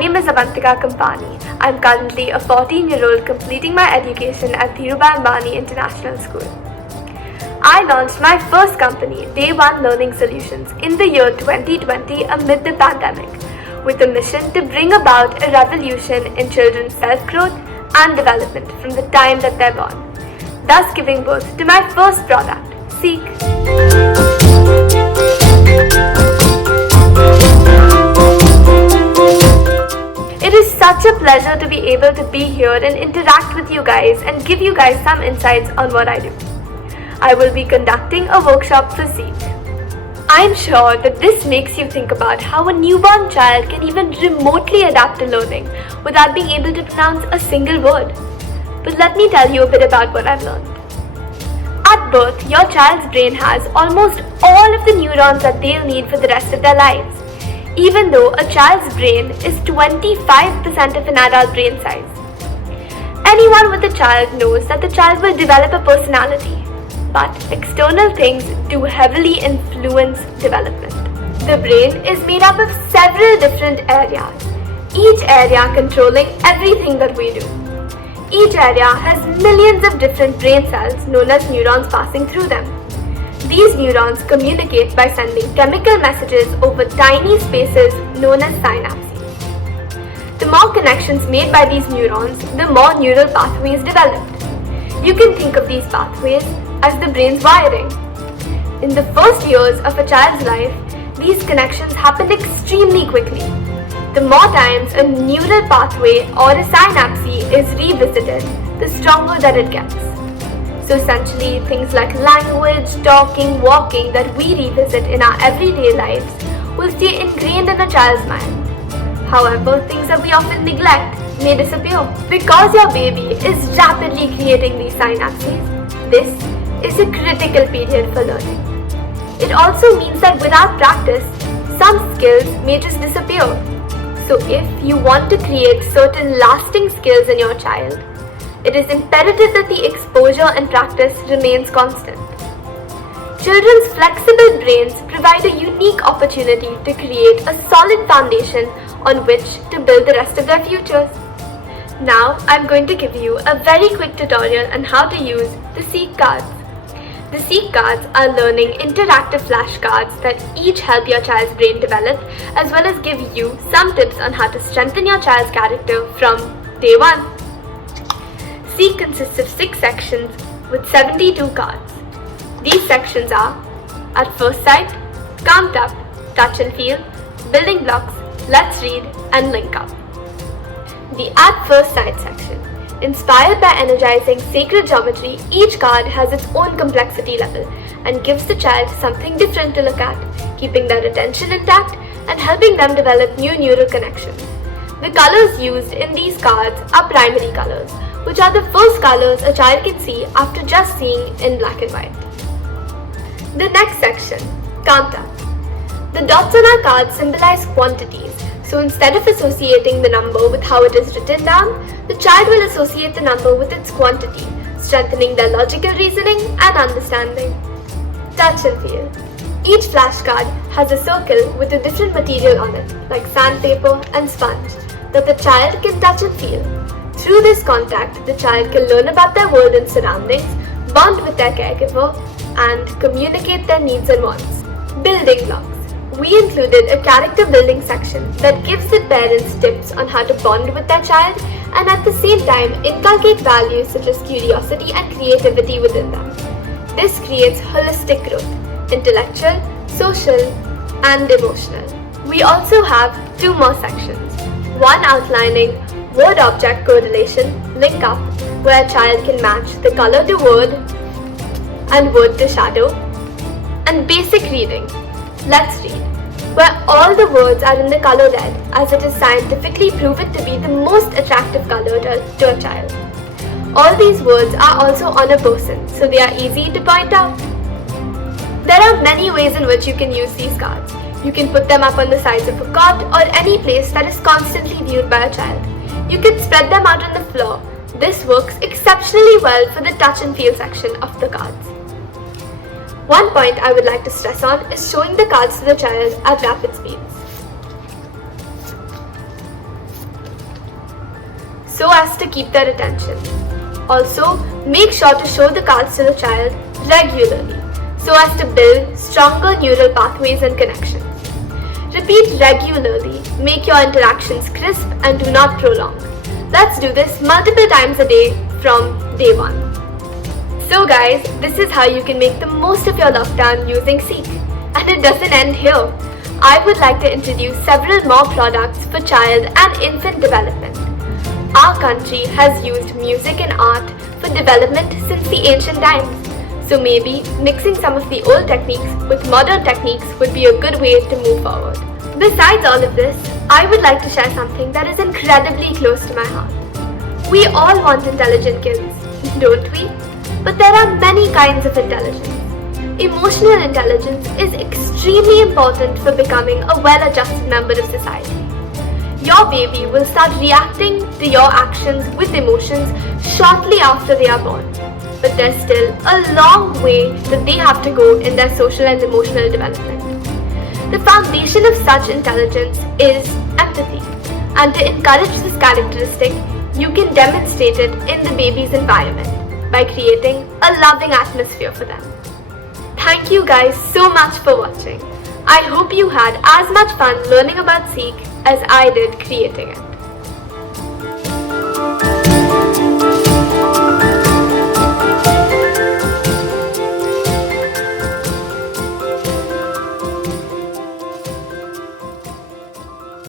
name is Avantika Kampani. I'm currently a 14-year-old completing my education at Dhirubhai Ambani International School. I launched my first company, Day One Learning Solutions, in the year 2020 amid the pandemic, with a mission to bring about a revolution in children's self-growth and development from the time that they're born, thus giving birth to my first product, Seekh. It is such a pleasure to be able to be here and interact with you guys and give you guys some insights on what I do. I will be conducting a workshop for Seekh. I am sure that this makes you think about how a newborn child can even remotely adapt to learning without being able to pronounce a single word. But let me tell you a bit about what I've learned. At birth, your child's brain has almost all of the neurons that they'll need for the rest of their lives, even though a child's brain is 25% of an adult brain size. Anyone with a child knows that the child will develop a personality, but external things do heavily influence development. The brain is made up of several different areas, each area controlling everything that we do. Each area has millions of different brain cells known as neurons passing through them. These neurons communicate by sending chemical messages over tiny spaces known as synapses. The more connections made by these neurons, the more neural pathways developed. You can think of these pathways as the brain's wiring. In the first years of a child's life, these connections happen extremely quickly. The more times a neural pathway or a synapse is revisited, the stronger that it gets. So essentially, things like language, talking, walking that we revisit in our everyday lives will stay ingrained in a child's mind. However, things that we often neglect may disappear. Because your baby is rapidly creating these synapses, this is a critical period for learning. It also means that without practice, some skills may just disappear. So if you want to create certain lasting skills in your child, it is imperative that the exposure and practice remains constant. Children's flexible brains provide a unique opportunity to create a solid foundation on which to build the rest of their futures. Now I'm going to give you a very quick tutorial on how to use the Seekh cards. The Seekh cards are learning interactive flashcards that each help your child's brain develop, as well as give you some tips on how to strengthen your child's character from day one. Seekh consists of 6 sections with 72 cards. These sections are At First Sight, Count Up, Touch and Feel, Building Blocks, Let's Read, and Link Up. The At First Sight section. Inspired by energizing sacred geometry, each card has its own complexity level and gives the child something different to look at, keeping their attention intact and helping them develop new neural connections. The colors used in these cards are primary colors, which are the first colors a child can see after just seeing in black and white. The next section, Count Up. The dots on our cards symbolize quantities, so instead of associating the number with how it is written down, the child will associate the number with its quantity, strengthening their logical reasoning and understanding. Touch and Feel. Each flashcard has a circle with a different material on it, like sandpaper and sponge, that the child can touch and feel. Through this contact, the child can learn about their world and surroundings, bond with their caregiver, and communicate their needs and wants. Building Blocks. We included a character building section that gives the parents tips on how to bond with their child and at the same time inculcate values such as curiosity and creativity within them. This creates holistic growth, intellectual, social, and emotional. We also have 2 more sections. One outlining word-object correlation, Link Up, where a child can match the color to word and word to shadow, and basic reading, Let's Read, where all the words are in the color red, as it is scientifically proven to be the most attractive color to a child. All these words are also on a person, so they are easy to point out. There are many ways in which you can use these cards. You can put them up on the sides of a cot or any place that is constantly viewed by a child. You can spread them out on the floor. This works exceptionally well for the touch and feel section of the cards. One point I would like to stress on is showing the cards to the child at rapid speeds. so as to keep their attention. Also, make sure to show the cards to the child regularly so as to build stronger neural pathways and connections. Repeat regularly, make your interactions crisp and do not prolong. Let's do this multiple times a day from day 1. So guys, this is how you can make the most of your lockdown using Seekh. And it doesn't end here. I would like to introduce several more products for child and infant development. Our country has used music and art for development since the ancient times. So maybe mixing some of the old techniques with modern techniques would be a good way to move forward. Besides all of this, I would like to share something that is incredibly close to my heart. We all want intelligent kids, don't we? But there are many kinds of intelligence. Emotional intelligence is extremely important for becoming a well-adjusted member of society. Your baby will start reacting to your actions with emotions shortly after they are born. But there's still a long way that they have to go in their social and emotional development. The foundation of such intelligence is empathy. And to encourage this characteristic, you can demonstrate it in the baby's environment by creating a loving atmosphere for them. Thank you guys so much for watching. I hope you had as much fun learning about Seekh as I did creating it.